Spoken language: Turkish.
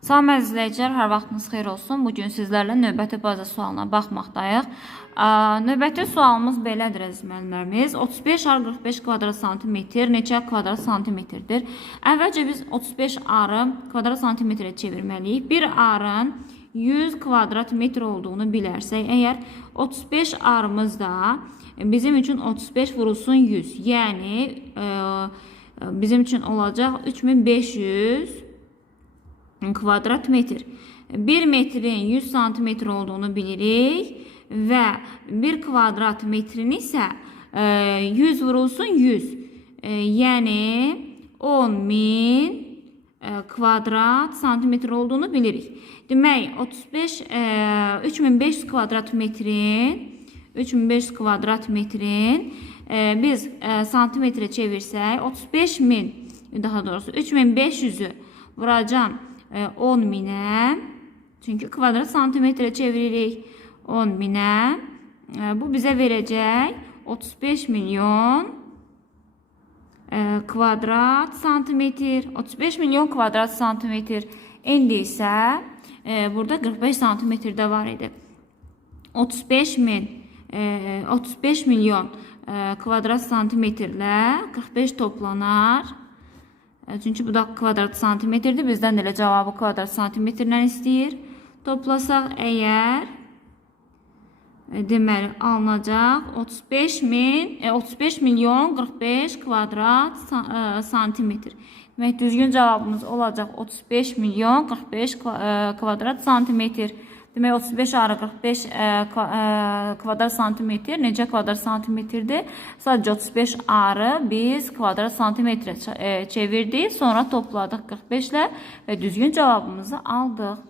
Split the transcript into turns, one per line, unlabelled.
Salam əzizləyicilər, hər vaxtınız xeyir olsun. Bu gün sizlərlə növbəti baza sualına baxmaqdayıq. Növbəti sualımız belədir əziz müəllimlərimiz. 35 ar 45 kvadrat santimetr neçə kvadrat santimetrdir? Əvvəlcə biz 35 arı kvadrat santimetrə çevirməliyik. Bir arın 100 kvadrat metr olduğunu bilərsək, əgər 35 arımız da bizim üçün 35 vurulsun 100, yəni ə, bizim üçün olacaq 3500 kvadrat metr. 1 metrin 100 santimetr olduğunu bilirik və 1 kvadrat metrin isə e, 100 vurulsun 100. E, yəni 10 min e, kvadrat santimetr olduğunu bilirik. Demək 35 e, 3500 kvadrat metrin 3500 kvadrat metrin e, biz e, santimetrə çevirsək 35 min daha doğrusu 3500'ü vuracağım e, 10 minə çünki kvadrat santimetrə çeviririk 10 minə e, bu bizə verəcək 35 milyon e, kvadrat santimetr 35 milyon kvadrat santimetr indi isə e, burada 45 santimetr də var idi. 35 min e, 35 milyon e, kvadrat santimetrlə 45 toplanar. E, Çünki bu da kvadrat santimetrdir. Bizdən də elə cavabı kvadrat santimetrlə istəyir. Toplasaq əgər e, deməli alınacaq 35 min e, 35 milyon 45 kvadrat sa- e, santimetr. Demək düzgün cavabımız olacaq 35 milyon 45 kva- e, kvadrat santimetr. Demək 35 arı 45 e, kva- e, kvadrat santimetr necə kvadrat santimetrdir? Sadəcə 35 arı biz kvadrat santimetrə e, çevirdik, sonra topladıq 45 ilə və düzgün cavabımızı aldıq.